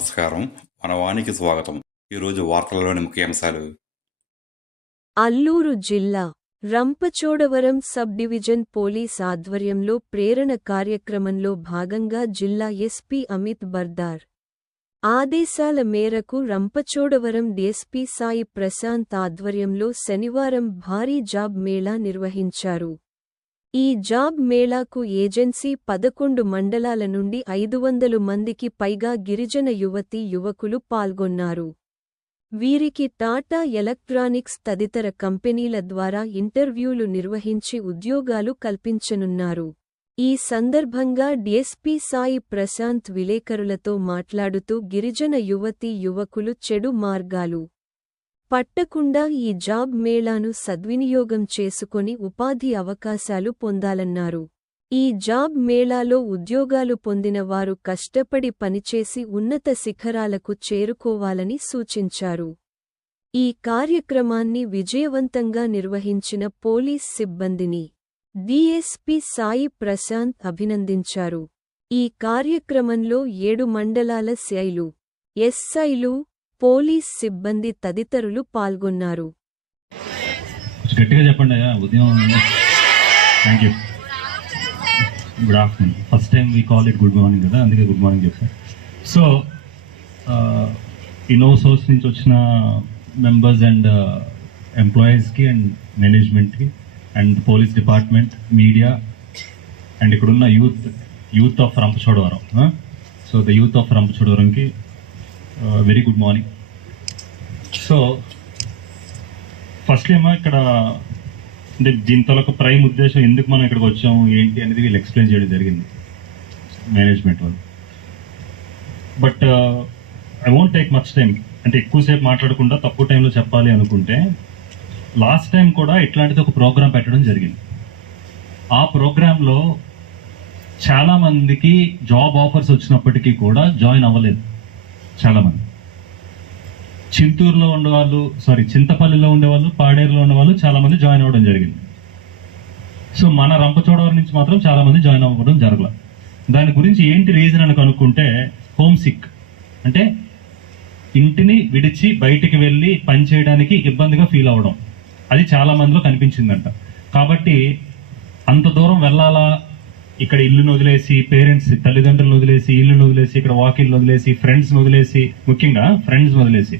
నమస్కారం. మన వానికి స్వాగతం. ఈరోజు వార్తలలోని ముఖ్యాంశాలు. అల్లూరు జిల్లా రంపచోడవరం సబ్ డివిజన్ పోలీస్ ఆధ్వర్యంలో ప్రేరణ కార్యక్రమంలో భాగంగా జిల్లా ఎస్పీ అమిత్ బర్దార్ ఆదేశాల మేరకు రంపచోడవరం డీఎస్పీ సాయి ప్రశాంత్ ఆధ్వర్యంలో శనివారం భారీ జాబ్ మేళా నిర్వహించారు. ఈ జాబ్ మేళాకు ఏజెన్సీ 11 మండలాల నుండి 500 మందికి పైగా గిరిజన యువతీ యువకులు పాల్గొన్నారు. వీరికి టాటా ఎలక్ట్రానిక్స్ తదితర కంపెనీల ద్వారా ఇంటర్వ్యూలు నిర్వహించి ఉద్యోగాలు కల్పించనున్నారు. ఈ సందర్భంగా డీఎస్పీ సాయి ప్రశాంత్ విలేకరులతో మాట్లాడుతూ గిరిజన యువతీ యువకులు చెడు మార్గాలు పట్టకుండా ఈ జాబ్ మేళాను సద్వినియోగం చేసుకొని ఉపాధి అవకాశాలు పొందాలన్నారు. ఈ జాబ్ మేళాలో ఉద్యోగాలు పొందిన వారు కష్టపడి పనిచేసి ఉన్నత శిఖరాలకు చేరుకోవాలని సూచించారు. ఈ కార్యక్రమాన్ని విజయవంతంగా నిర్వహించిన పోలీస్ సిబ్బందిని డీఎస్పీ సాయి ప్రశాంత్ అభినందించారు. ఈ కార్యక్రమంలో 7 మండలాల సిఐలు, ఎస్ఐలు, పోలీస్ సిబ్బంది తదితరులు పాల్గొన్నారు. గట్టిగా చెప్పండి అయ్యా. ఉదయం thank you. Good afternoon. First time we call it good morning కదా, అందుకే గుడ్ మార్నింగ్ చెప్పాను. సో ఇన్నో సోర్స్ నుంచి వచ్చిన మెంబర్స్ అండ్ ఎంప్లాయీస్కి అండ్ మేనేజ్మెంట్కి and police department, media and ఇక్కడున్న youth of Rampachodavaram, so the youth of రంపచోడవరంకి very good morning. So first ఏమో ఇక్కడ అంటే దీంతో ఒక ప్రైమ్ ఉద్దేశం ఎందుకు మనం ఇక్కడికి వచ్చాము ఏంటి అనేది వీళ్ళు ఎక్స్ప్లెయిన్ చేయడం జరిగింది మేనేజ్మెంట్ వాళ్ళు. But I won't take much time, అంటే ఎక్కువసేపు మాట్లాడకుండా తక్కువ టైంలో చెప్పాలి అనుకుంటే, లాస్ట్ టైం కూడా ఇట్లాంటిది ఒక ప్రోగ్రాం పెట్టడం జరిగింది. ఆ ప్రోగ్రాంలో చాలామందికి జాబ్ ఆఫర్స్ వచ్చినప్పటికీ కూడా జాయిన్ అవ్వలేదు. చాలామంది చింతూరులో ఉండేవాళ్ళు, చింతపల్లిలో ఉండేవాళ్ళు, పాడేరులో ఉండేవాళ్ళు చాలామంది జాయిన్ అవ్వడం జరిగింది. సో మన రంపచోడవరం నుంచి మాత్రం చాలామంది జాయిన్ అవ్వడం జరగల. దాని గురించి ఏంటి రీజన్ అని కనుక్కుంటే, హోమ్ సిక్, అంటే ఇంటిని విడిచి బయటికి వెళ్ళి పని చేయడానికి ఇబ్బందిగా ఫీల్ అవ్వడం, అది చాలా మందిలో కనిపించిందంట. కాబట్టి అంత దూరం వెళ్ళాలా, ఇక్కడ ఇల్లును వదిలేసి, పేరెంట్స్ తల్లిదండ్రులను వదిలేసి, ఇల్లును వదిలేసి, ఇక్కడ వాకిల్ని వదిలేసి, ఫ్రెండ్స్ని వదిలేసి, ముఖ్యంగా ఫ్రెండ్స్ని వదిలేసి